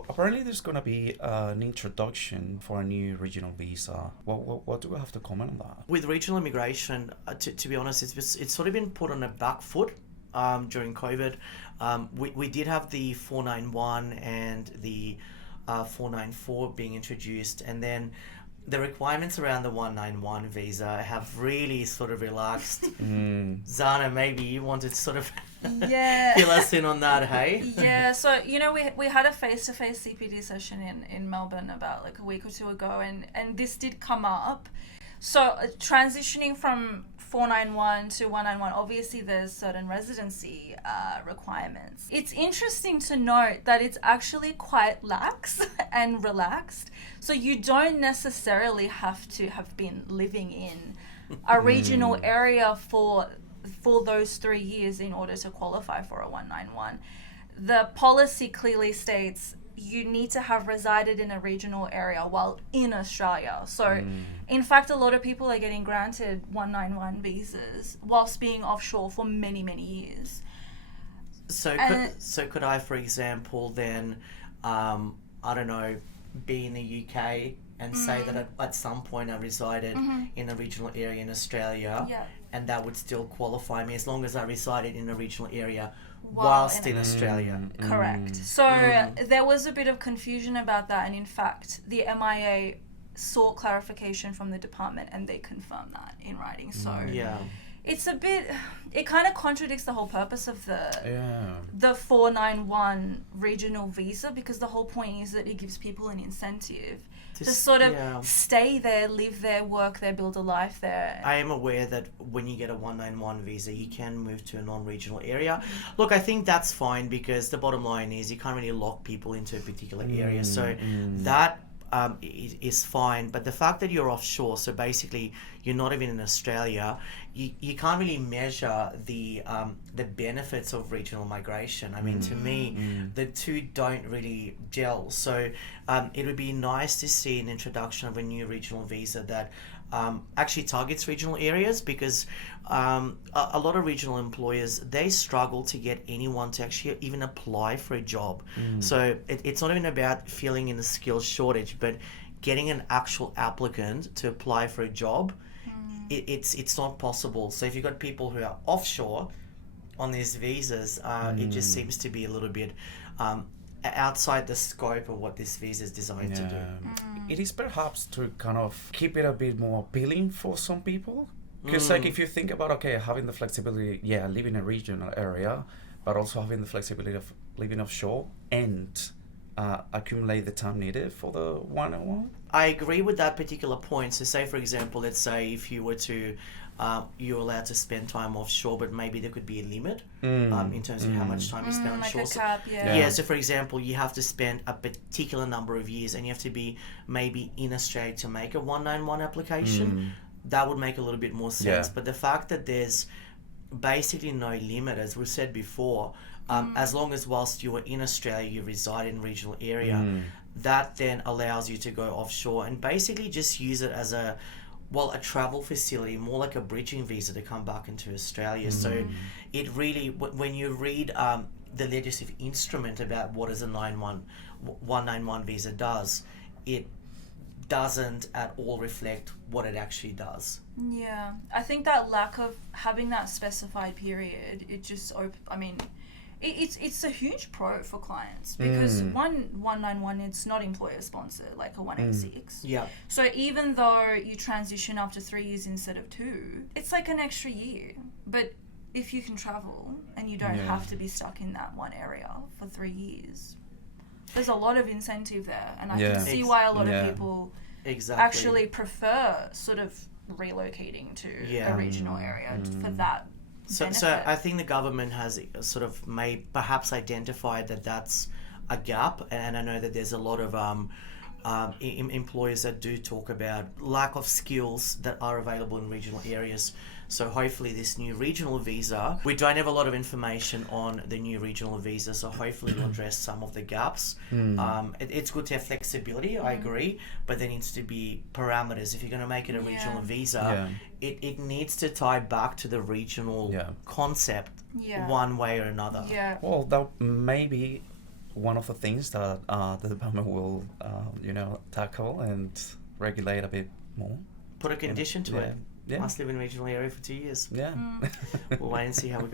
So apparently there's going to be an introduction for a new regional visa. What do we have to comment on that? With regional immigration, to be honest, it's sort of been put on a back foot during COVID. We did have the 491 and the 494 being introduced, and then the requirements around the 191 visa have really sort of relaxed. Zana, maybe you wanted to sort of fill us in on that, hey? Yeah, so, we had a face-to-face CPD session in Melbourne about like a week or two ago, and this did come up. So transitioning from 491 to 191, obviously there's certain residency requirements. It's interesting to note that it's actually quite lax and relaxed. So you don't necessarily have to have been living in a regional area for those 3 years in order to qualify for a 191. The policy clearly states you need to have resided in a regional area while in Australia. So, in fact, a lot of people are getting granted 191 visas whilst being offshore for many, many years. So could I, for example, then, I don't know, be in the UK and say that at some point I resided in a regional area in Australia, and that would still qualify me as long as I resided in a regional area whilst in Australia. Correct. So there was a bit of confusion about that, and in fact, the MIA sought clarification from the department, and they confirmed that in writing. So it's a bit, it kind of contradicts the whole purpose of the 491 regional visa, because the whole point is that it gives people an incentive to sort of stay there, live there, work there, build a life there. I am aware that when you get a 191 visa, you can move to a non-regional area. Look, I think that's fine, because the bottom line is you can't really lock people into a particular area. So that is fine. But the fact that you're offshore, so basically you're not even in Australia, you can't really measure the benefits of regional migration. I mean, to me, the two don't really gel. So it would be nice to see an introduction of a new regional visa that actually targets regional areas, because a lot of regional employers, they struggle to get anyone to actually even apply for a job. So it's not even about filling in the skills shortage, but getting an actual applicant to apply for a job. It's not possible. So if you've got people who are offshore on these visas, it just seems to be a little bit outside the scope of what this visa is designed to do. It is perhaps to kind of keep it a bit more appealing for some people. Because like if you think about, having the flexibility, live in a regional area, but also having the flexibility of living offshore and accumulate the time needed for the 101. I agree with that particular point. So say, for example, let's say if you were to, you're allowed to spend time offshore, but maybe there could be a limit in terms of how much time you spend on like shore. a cap, So for example, you have to spend a particular number of years, and you have to be maybe in Australia to make a 191 application. That would make a little bit more sense. But the fact that there's basically no limit, as we said before, as long as whilst you are in Australia, you reside in a regional area, that then allows you to go offshore and basically just use it as a travel facility, more like a bridging visa to come back into Australia. So it really, when you read the legislative instrument about what is a 191 visa does, it doesn't at all reflect what it actually does. Yeah, I think that lack of having that specified period, it just it's a huge pro for clients, because 191, it's not employer sponsored like a 186. So even though you transition after 3 years instead of 2, it's like an extra year. But if you can travel and you don't have to be stuck in that one area for 3 years, there's a lot of incentive there, and I can see why a lot of people actually prefer sort of relocating to a regional area for that. So I think the government has sort of perhaps identified that that's a gap, and I know that there's a lot of employers that do talk about lack of skills that are available in regional areas. So hopefully this new regional visa, we don't have a lot of information on the new regional visa, so hopefully we'll address some of the gaps. It's good to have flexibility, I agree, but there needs to be parameters. If you're going to make it a regional visa, it needs to tie back to the regional concept one way or another. Well, that maybe one of the things that the department will, tackle and regulate a bit more. Put a condition to it. Yeah. Must live in a regional area for 2 years. Yeah. We'll wait and see how we go.